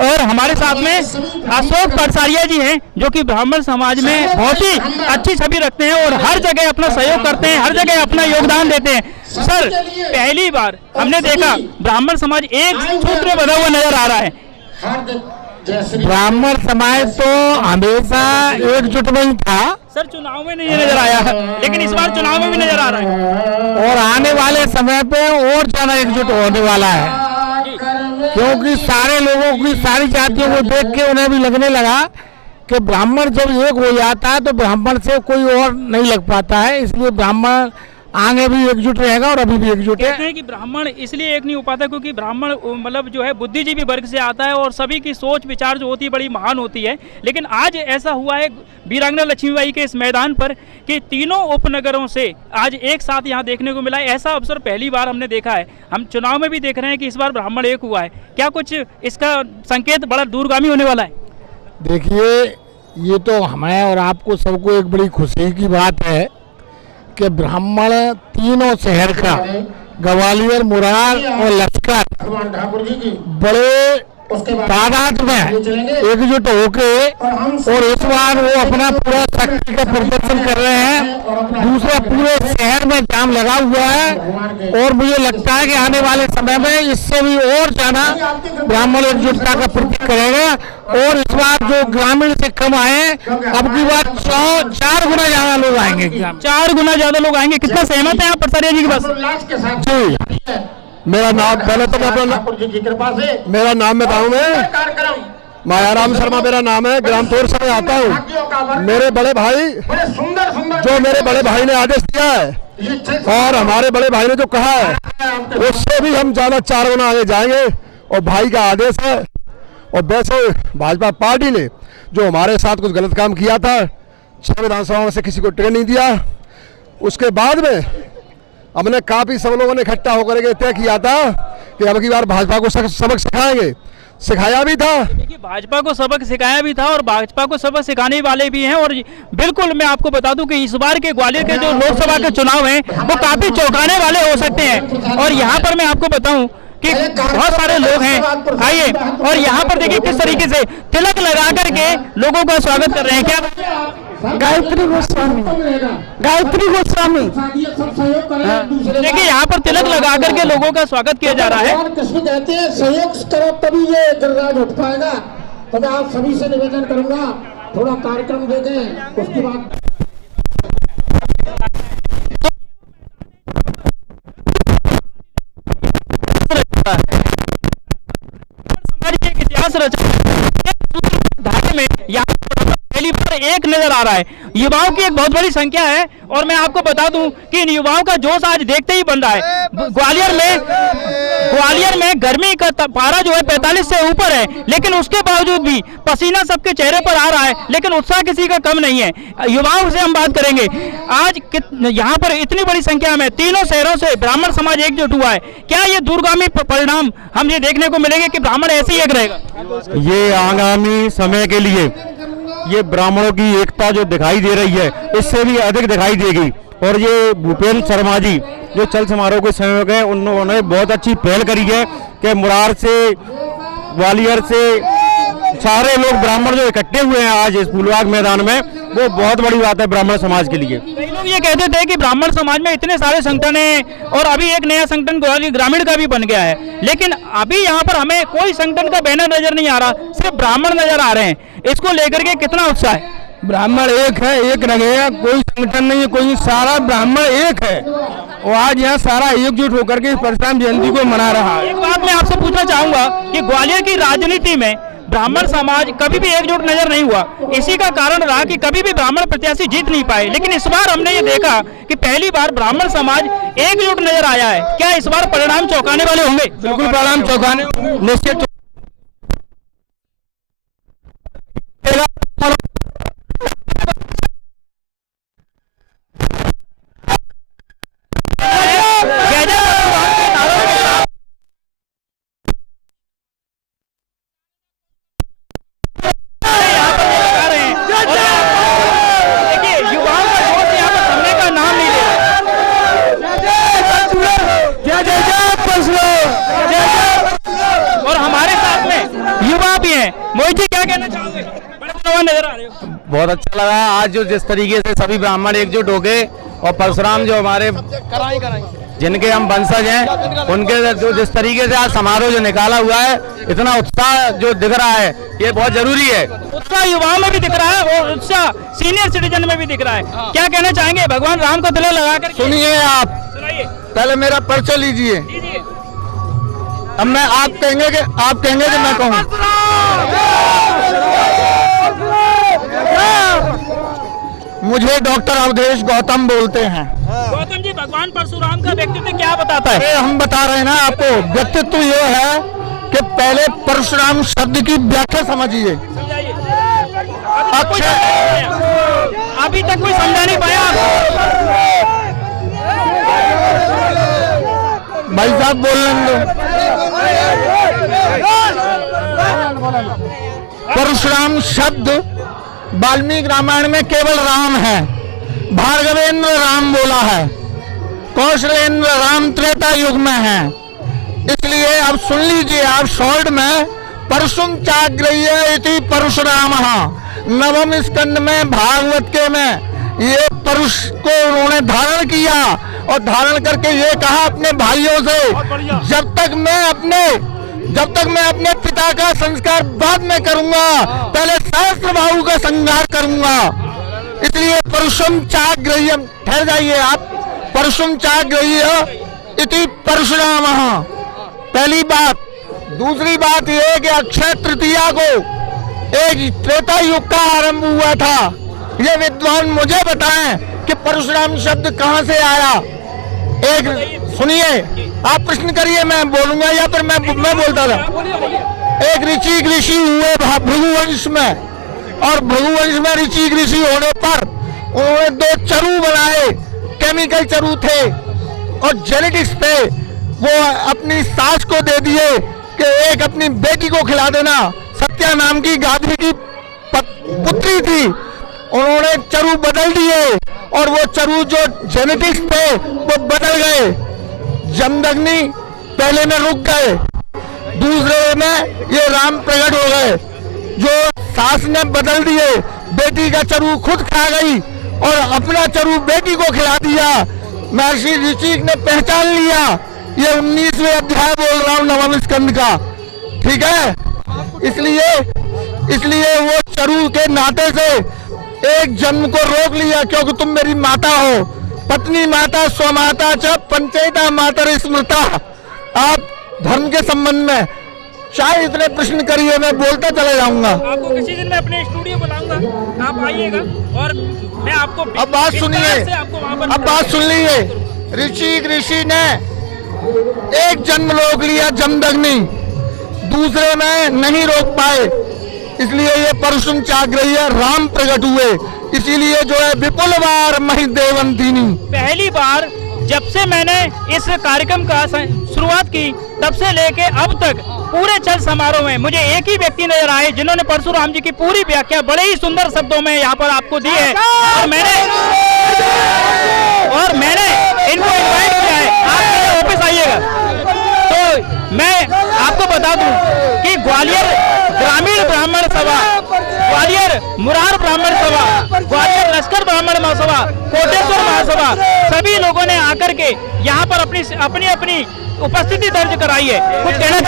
और हमारे साथ में अशोक परसारिया जी हैं, जो कि ब्राह्मण समाज में बहुत ही अच्छी छवि रखते हैं और हर जगह अपना सहयोग करते हैं, हर जगह अपना योगदान देते हैं। सर, पहली बार हमने देखा ब्राह्मण समाज एक सूत्र में बंधा हुआ नजर आ रहा है। ब्राह्मण समाज तो हमेशा एकजुट में ही था। सर, चुनाव में नहीं नजर आया, लेकिन इस बार चुनाव में भी नजर आ रहा है और आने वाले समय पे और ज्यादा एकजुट होने वाला है, क्योंकि सारे लोगों की, सारी जातियों को देख के उन्हें भी लगने लगा कि ब्राह्मण जब एक हो जाता है तो ब्राह्मण से कोई और नहीं लग पाता है। इसलिए ब्राह्मण आगे भी एकजुट रहेगा और अभी भी एकजुट है। कहते हैं कि ब्राह्मण इसलिए एक नहीं हो पाता क्योंकि ब्राह्मण मतलब जो है बुद्धिजीवी वर्ग से आता है और सभी की सोच विचार जो होती है बड़ी महान होती है। लेकिन आज ऐसा हुआ है वीरांगना लक्ष्मीबाई के इस मैदान पर कि तीनों उपनगरों से आज एक साथ यहाँ देखने को मिला है। ऐसा अवसर पहली बार हमने देखा है। हम चुनाव में भी देख रहे हैं कि इस बार ब्राह्मण एक हुआ है। क्या कुछ इसका संकेत बड़ा दूरगामी होने वाला है? देखिए, ये तो हमें और आपको सबको एक बड़ी खुशी की बात है कि ब्राह्मण तीनों शहर का, ग्वालियर, मुरार और लश्कर, बड़े तादाद में एकजुट होके और इस बार वो अपना पूरा शक्ति का प्रदर्शन कर रहे हैं। दूसरा, पूरे शहर में जाम लगा हुआ है और मुझे लगता है कि आने वाले समय में इससे भी और ज्यादा ब्राह्मण एकजुटता का प्रतीक करेगा। और इस बार जो ग्रामीण से कम आए, अब की बार 4 गुना ज्यादा लोग आएंगे। 4 गुना ज्यादा लोग आएंगे। कितना सहमत है आप परसारिया जी की बात? जी, मेरा नाम, पहले तो मेरा नाम बताऊं, मैं मायाराम शर्मा मेरा नाम है, ग्राम तोर से आता हूँ। मेरे बड़े भाई, जो मेरे बड़े भाई ने आदेश दिया है और हमारे बड़े भाई ने जो कहा है उससे भी हम ज्यादा 4 गुना आगे जाएंगे और भाई का आदेश है। और वैसे भाजपा पार्टी ने जो हमारे साथ कुछ गलत काम किया था, 6 विधानसभा में से किसी को टिकट नहीं दिया, उसके बाद में हमने काफी सब लोगों ने इकट्ठा होकर के तय किया था कि अब की बार भाजपा को सबक सिखाएंगे। सिखाया भी था। देखिए, भाजपा को सबक सिखाया भी था और भाजपा को सबक सिखाने वाले भी हैं। और बिल्कुल मैं आपको बता दूं कि इस बार के ग्वालियर के जो लोकसभा के चुनाव हैं वो काफी चौंकाने वाले हो सकते हैं। और यहाँ पर मैं आपको बताऊं कि बहुत सारे लोग हैं। आइए, और यहाँ पर देखिए किस तरीके से तिलक लगा करके लोगों का स्वागत कर रहे हैं। क्या? गायत्री गोस्वामी। देखिए, यहाँ पर तिलक लगा करके लोगों का स्वागत किया जा रहा है। कहते हैं सहयोग करो तभी ये गिरिराज उठ पाएगा। तो मैं आप सभी से निवेदन करूंगा, थोड़ा कार्यक्रम देखें, उसके बाद एक नजर आ रहा है। युवाओं की एक बहुत बड़ी संख्या है और मैं आपको बता दूं कि इन युवाओं का जोश आज देखते ही बन रहा है। ग्वालियर में गर्मी का पारा जो है 45 से ऊपर है, लेकिन उसके बावजूद भी पसीना सबके चेहरे पर आ रहा है, लेकिन उत्साह किसी का कम नहीं है। युवाओं से हम बात करेंगे। आज यहाँ पर इतनी बड़ी संख्या में तीनों शहरों से ब्राह्मण समाज एकजुट हुआ है। क्या ये दूरगामी परिणाम हम ये देखने को मिलेंगे कि ब्राह्मण ऐसे ही एक रहेगा? ये आगामी समय के लिए ये ब्राह्मणों की एकता जो दिखाई दे रही है, इससे भी अधिक दिखाई देगी। और ये भूपेंद्र शर्मा जी जो चल समारोह के संयोजक हैं, उन्होंने बहुत अच्छी पहल करी है कि मुरार से, ग्वालियर से सारे लोग ब्राह्मण जो इकट्ठे हुए हैं आज इस फूलबाग मैदान में, वो बहुत बड़ी बात है ब्राह्मण समाज के लिए। कई लोग ये कहते थे कि ब्राह्मण समाज में इतने सारे संगठन हैं और अभी एक नया संगठन ग्वालियर ग्रामीण का भी बन गया है, लेकिन अभी यहाँ पर हमें कोई संगठन का बैनर नजर नहीं आ रहा, सिर्फ ब्राह्मण नजर आ रहे हैं। इसको लेकर के कितना उत्साह है? ब्राह्मण एक है, एक रहेगा, कोई संगठन नहीं है, कोई सारा ब्राह्मण एक है और आज यहाँ सारा एकजुट होकर के परशुराम जयंती को मना रहा है। एक बात मैं आपसे पूछना चाहूंगा कि ग्वालियर की राजनीति में ब्राह्मण समाज कभी भी एकजुट नजर नहीं हुआ। इसी का कारण रहा कि कभी भी ब्राह्मण प्रत्याशी जीत नहीं पाए, लेकिन इस बार हमने ये देखा कि पहली बार ब्राह्मण समाज एकजुट नजर आया है। क्या इस बार परिणाम चौंकाने वाले होंगे? बिल्कुल परिणाम चौंकाने निश्चित। मोहित जी क्या कहना चाहोगे? बड़े नजर आ रहे हो। बहुत अच्छा लगा आज जो जिस तरीके से सभी ब्राह्मण एकजुट हो गए और परशुराम जो हमारे जिनके हम वंशज हैं, उनके जो जिस तरीके से आज समारोह जो निकाला हुआ है, इतना उत्साह जो दिख रहा है, ये बहुत जरूरी है। उत्साह युवाओं में भी दिख रहा है और उत्साह सीनियर सिटीजन में भी दिख रहा है। क्या कहना चाहेंगे? भगवान राम का तिलक लगाकर सुनिए, आप पहले मेरा परिचय लीजिए। अब मैं आप कहेंगे कि मैं कहूँ। मुझे डॉक्टर अवधेश गौतम बोलते हैं। गौतम जी, भगवान परशुराम का व्यक्तित्व क्या बताता है? हम बता रहे हैं ना आपको। व्यक्तित्व ये है कि पहले परशुराम शब्द की व्याख्या समझिए। अभी तक कोई समझा नहीं पाया। भाई साहब बोलने दो। परशुराम शब्द वाल्मीकि रामायण में केवल राम है। भार्गवेंद्र राम बोला है, कौशलेंद्र राम त्रेता युग में है। इसलिए अब सुन लीजिए आप शॉर्ट में, परशुम चाग्रह्य इति परशुरामः, नवम स्कंद में भागवत के में ये परुष को उन्होंने धारण किया और धारण करके ये कहा अपने भाइयों से, जब तक मैं अपने पिता का संस्कार बाद में करूंगा, पहले सहस्त्रबाहु का संहार करूंगा। इसलिए परशुम चाग्रह्य, ठहर जाइए आप, परशुम चाग्रह्य इति परशुरामः, पहली बात। दूसरी बात यह कि अक्षय तृतीया को एक त्रेता युग का आरंभ हुआ था। ये विद्वान मुझे बताएं कि परशुराम शब्द कहां से आया। एक सुनिए, आप प्रश्न करिए, मैं बोलूंगा या फिर मैं बोलता था। एक ऋषि हुए भृगुवंश में, और भृगुवंश में ऋषि होने पर उन्होंने 2 चरु बनाए। केमिकल चरु थे और जेनेटिक्स पे वो अपनी सास को दे दिए कि एक अपनी बेटी को खिला देना। सत्या नाम की गाधी की पुत्री थी। उन्होंने चरु बदल दिए और वो चरु जो जेनेटिक्स थे वो बदल गए। जमदग्नि पहले में रुक गए, दूसरे में ये राम प्रकट हो गए। जो सास ने बदल दिए, बेटी का चरु खुद खा गई और अपना चरु बेटी को खिला दिया। महर्षि ऋषिक ने पहचान लिया। ये 19वें अध्याय बोल रहा हूँ नवम स्कंद का, ठीक है। इसलिए वो चरु के नाते से एक जन्म को रोक लिया, क्योंकि तुम मेरी माता हो। पत्नी माता स्वमाता च पंचैता मातर स्मृता। आप धर्म के संबंध में चाहे इतने प्रश्न करिए, मैं बोलता चला जाऊंगा। आपको किसी दिन मैं अपने स्टूडियो बुलाऊंगा, आप आइएगा और मैं आपको अब बात सुनिए, अब बात सुन लीजिए। ऋषि ने एक जन्म रोक लिया जमदग्नि, दूसरे में नहीं रोक पाए, इसलिए ये परशुम चाग्रही है, राम प्रकट हुए, इसीलिए जो है विपुल बार महिदेवन दीनी। पहली बार जब से मैंने इस कार्यक्रम का शुरुआत की तब से लेके अब तक पूरे चल समारोह में मुझे एक ही व्यक्ति नजर आए जिन्होंने परशुराम जी की पूरी व्याख्या बड़े ही सुंदर शब्दों में यहाँ पर आपको दी है, और मैंने इनको इनवाइट किया है, आप मेरे ऑफिस आइएगा। तो मैं आपको बता दूं कि ग्वालियर ग्रामीण ब्राह्मण सभा, ग्वालियर मुरार ब्राह्मण सभा, ग्वालियर लश्कर ब्राह्मण महासभा, कोटेश्वर महासभा, सभी लोगों ने आकर के यहाँ पर अपनी उपस्थिति दर्ज कराई है। कुछ कहना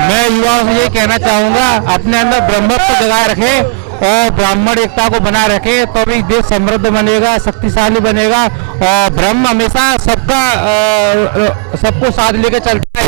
मैं युवाओं से ये कहना चाहूंगा, अपने अंदर ब्रह्मत्व जगाए रखे और ब्राह्मण एकता को बनाए रखे, तो भी देश समृद्ध बनेगा, शक्तिशाली बनेगा, और ब्रह्म हमेशा सबको साथ लेकर चलता है।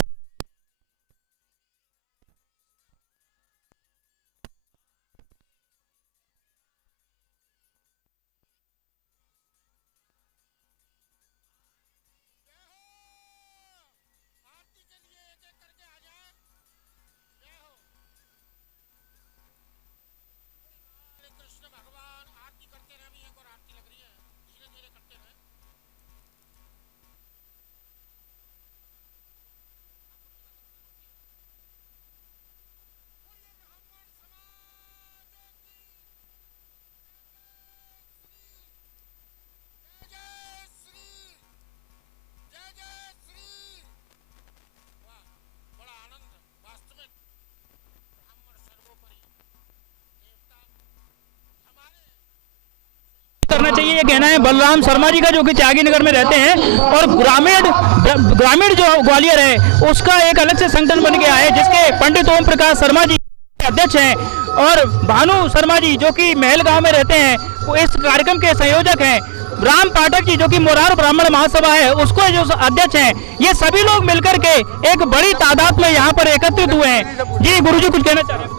करना चाहिए, ये कहना है बलराम शर्मा जी का, जो कि त्यागी नगर में रहते हैं, और ग्रामीण जो ग्वालियर है उसका एक अलग से संगठन बन गया है, जिसके पंडित ओम प्रकाश शर्मा जी अध्यक्ष हैं, और भानु शर्मा जी जो कि महल गांव में रहते हैं वो इस कार्यक्रम के संयोजक हैं, राम पाठक जी जो कि मोरार ब्राह्मण महासभा है उसको जो अध्यक्ष हैं, ये सभी लोग मिलकर के एक बड़ी तादाद में यहाँ पर एकत्रित हुए हैं। जी गुरुजी कुछ कहना चाह रहे हैं?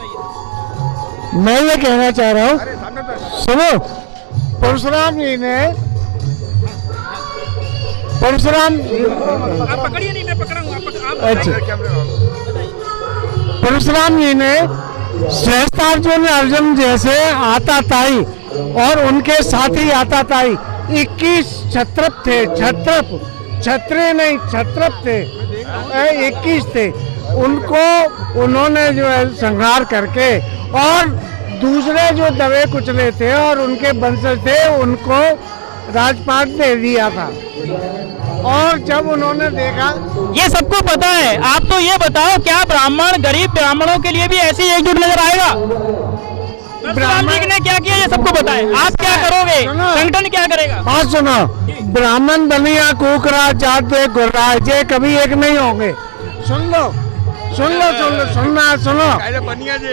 मैं ये कहना चाह रहा हूँ, सुनो, परशुराम जी ने आप पकड़िए, नहीं मैं पकड़ूंगा। अच्छा, परशुराम जी ने सहस्त्रार्जुन अर्जुन जैसे आताताई और उनके साथी आताताई 21 क्षत्रप थे, क्षत्रिय नहीं क्षत्रप थे, 21 थे, उनको उन्होंने जो है संहार करके और दूसरे जो दबे कुचले थे और उनके वंशज थे उनको राजपाट दे दिया था। और जब उन्होंने देखा, ये सबको पता है, आप तो ये बताओ क्या ब्राह्मण गरीब ब्राह्मणों के लिए भी ऐसी एकजुट नजर आएगा? ब्राह्मण जी ने क्या किया ये सबको पता है, आप क्या करोगे, संगठन क्या करेगा? बात सुनो, ब्राह्मण बनिया कुकरा जाते गुर्राज ये कभी एक नहीं होंगे। सुन लो सुनो,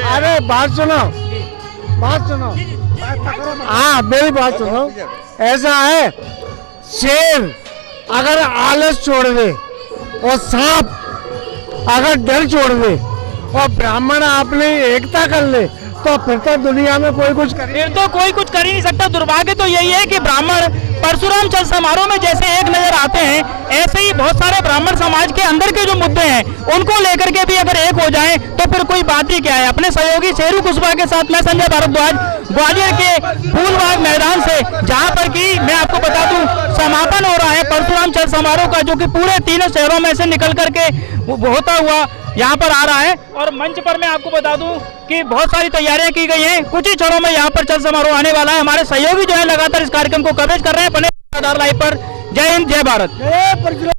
अरे बात सुनो, हाँ मेरी बात सुनो। ऐसा है, शेर अगर आलस छोड़ दे और सांप अगर डर छोड़ दे और ब्राह्मण आपने एकता कर ले तो फिर तो दुनिया में कोई कुछ कर ही नहीं सकता। दुर्भाग्य तो यही है कि ब्राह्मण परशुराम चल समारोह में जैसे एक नजर आते हैं, ऐसे ही बहुत सारे ब्राह्मण समाज के अंदर के जो मुद्दे हैं उनको लेकर के भी अगर एक हो जाएं तो फिर कोई बात ही क्या है। अपने सहयोगी शेरू कुशवाहा के साथ मैं संजय भारद्वाज, ग्वालियर के फूलबाग मैदान से, जहां पर कि मैं आपको बता दूं समापन हो रहा है परशुराम चल समारोह का, जो कि पूरे तीनों शहरों में से निकल करके होता हुआ यहाँ पर आ रहा है। और मंच पर मैं आपको बता दूं कि बहुत सारी तैयारियां की गई हैं, कुछ ही क्षणों में यहाँ पर चल समारोह आने वाला है। हमारे सहयोगी जो है लगातार इस कार्यक्रम को कवरेज कर रहे हैं। बने लाइव पर। जय हिंद, जय भारत।